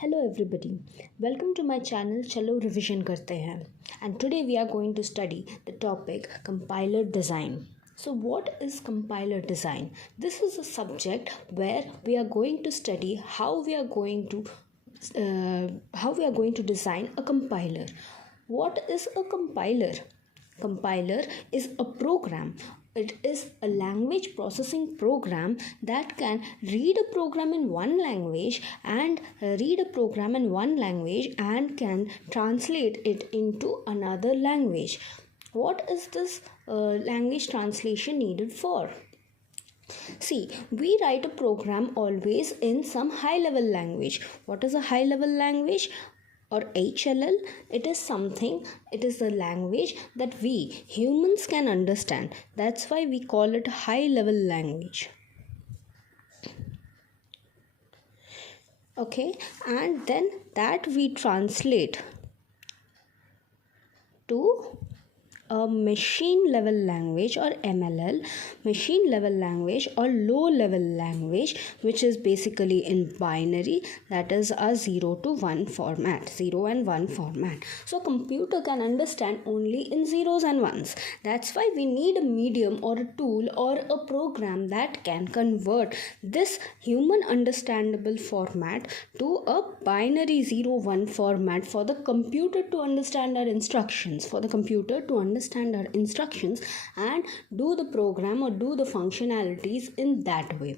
Hello everybody, welcome to my channel चलो revision करते हैं and today we are going to study the topic compiler design. So what is compiler design? This is a subject where we are going to study how we are going to design a compiler. What is a compiler? Compiler is a program. It is a language processing program that can read a program in one language and can translate it into another language. What is this language translation needed for? See, we write a program always in some high level language. What is a high level language? Or HLL? It is a language that we humans can understand. That's why we call it high level language. Okay, and then that we translate to a machine level language or MLL, machine level language or low level language, which is basically in binary, that is a 0 to 1 format, 0 and 1 format. So computer can understand only in zeros and ones. That's why we need a medium or a tool or a program that can convert this human understandable format to a binary 0-1 format for the computer to understand our instructions, and do the program or do the functionalities in that way.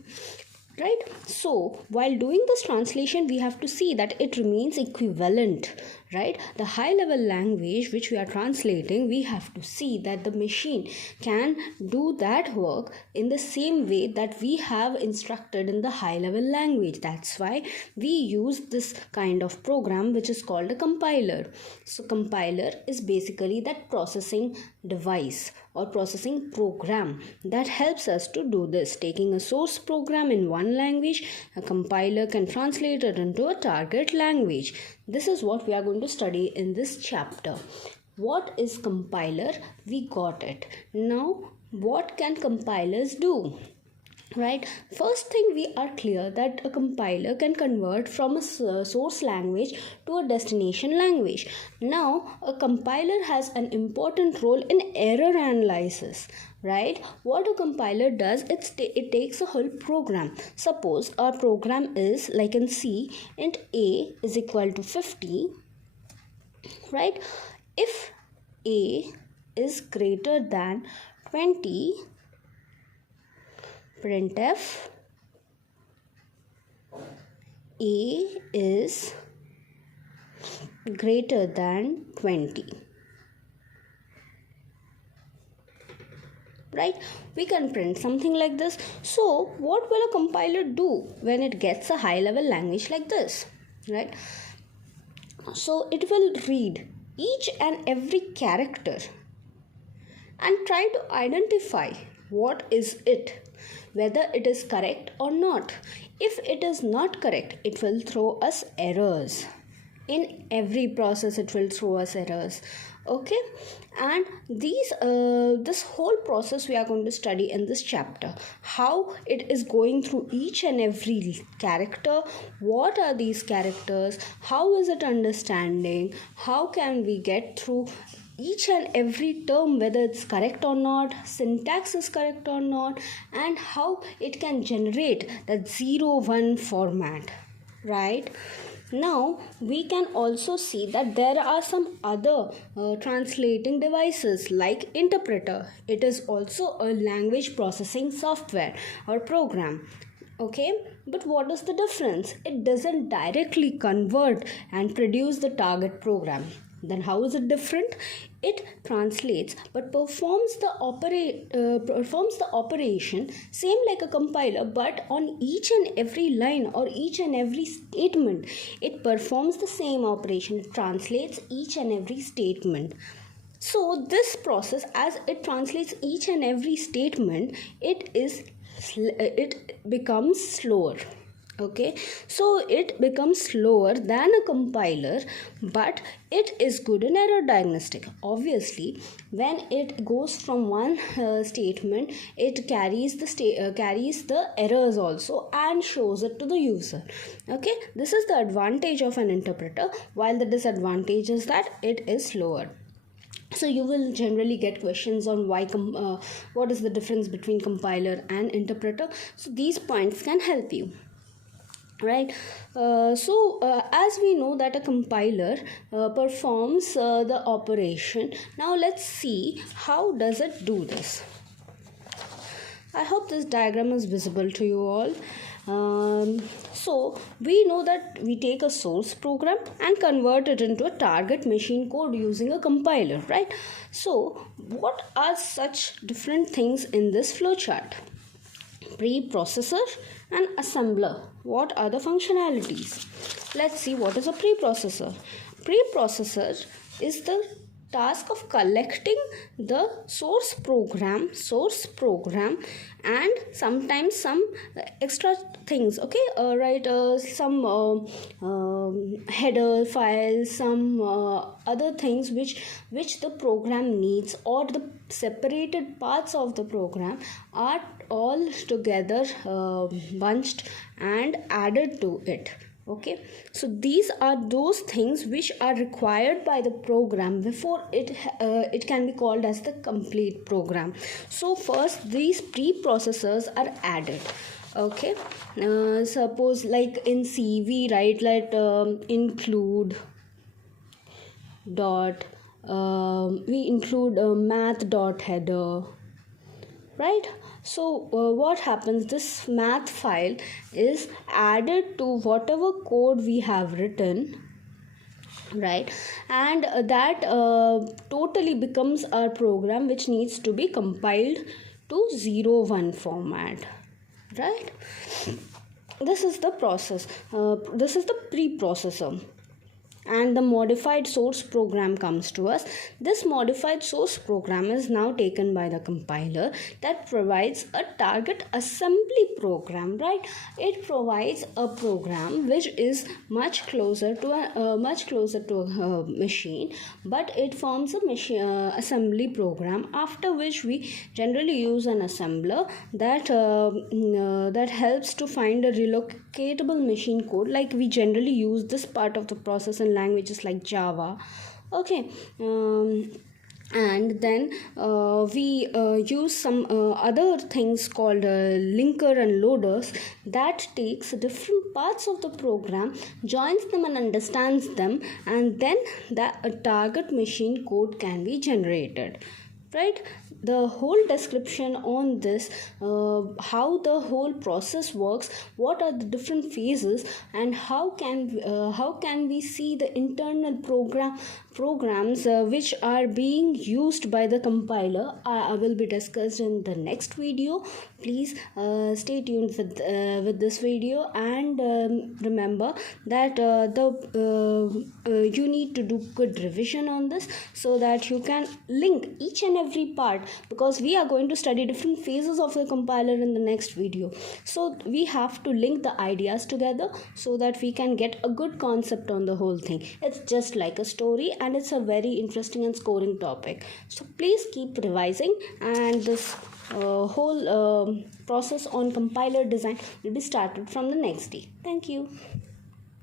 Right? So while doing this translation, we have to see that it remains equivalent. Right? The high level language which we are translating, we have to see that the machine can do that work in the same way that we have instructed in the high level language. That's why we use this kind of program which is called a compiler. So compiler is basically that processing device or processing program that helps us to do this. Taking a source program in one language, a compiler can translate it into a target language. This is what we are going to study in this chapter. What is compiler? We got it. Now, what can compilers do? Right, first thing, we are clear that a compiler can convert from a source language to a destination language. Now a compiler has an important role in error analysis. Right, what a compiler does, it takes a whole program. Suppose our program is like in C, int a is equal to 50. Right, if a is greater than 20, printf a is greater than 20. Right, we can print something like this. So what will a compiler do when it gets a high level language like this? Right, so it will read each and every character and try to identify what is it, whether it is correct or not. If it is not correct, it will throw us errors. In every process it will throw us errors. Okay, and this whole process we are going to study in this chapter. How it is going through each and every character, what are these characters, how is it understanding, how can we get through each and every term, whether it's correct or not, syntax is correct or not, and how it can generate that 0-1 format. Right, now we can also see that there are some other translating devices like interpreter. It is also a language processing software or program. Okay, but what is the difference? It doesn't directly convert and produce the target program. Then how is it different? It translates but performs the operation same like a compiler, but on each and every line or each and every statement it performs the same operation. It translates each and every statement. So this process, as it translates each and every statement, it becomes slower. Okay, so it becomes slower than a compiler, but it is good in error diagnostic. Obviously, when it goes from one statement, it carries the errors also and shows it to the user. Okay, this is the advantage of an interpreter, while the disadvantage is that it is slower. So you will generally get questions on what is the difference between compiler and interpreter. So these points can help you, right? As we know that a compiler performs the operation. Now let's see how does it do this. I hope this diagram is visible to you all. So we know that we take a source program and convert it into a target machine code using a compiler, right? So what are such different things in this flowchart? Preprocessor and assembler. What are the functionalities? Let's see what is a preprocessor. Preprocessor is the task of collecting the source program and sometimes some extra things, okay, some header files, some other things which the program needs, or the separated parts of the program are all together bunched and added to it. Okay, so these are those things which are required by the program before it can be called as the complete program. So first these preprocessors are added. Okay, suppose like in C we write like include dot we include math dot header, right? So what happens, this math file is added to whatever code we have written, right? And that totally becomes our program which needs to be compiled to 0-1 format, right? This is the process. This is the preprocessor. And the modified source program comes to us. This modified source program is now taken by the compiler that provides a target assembly program, right? It provides a program which is much closer to a machine, but it forms a machine assembly program, after which we generally use an assembler that helps to find a relocatable machine code. Like we generally use this part of the process in languages like Java. Okay, and then we use some other things called linker and loaders that takes different parts of the program, joins them and understands them, and then the target machine code can be generated, right? The whole description on this, how the whole process works, what are the different phases, and how can we see the internal programs which are being used by the compiler, I will be discussed in the next video. Please stay tuned with this video, and remember that you need to do good revision on this so that you can link each and every part, because we are going to study different phases of the compiler in the next video. So we have to link the ideas together so that we can get a good concept on the whole thing. It's just like a story, and it's a very interesting and scoring topic. So please keep revising, and this whole process on compiler design will be started from the next day. Thank you.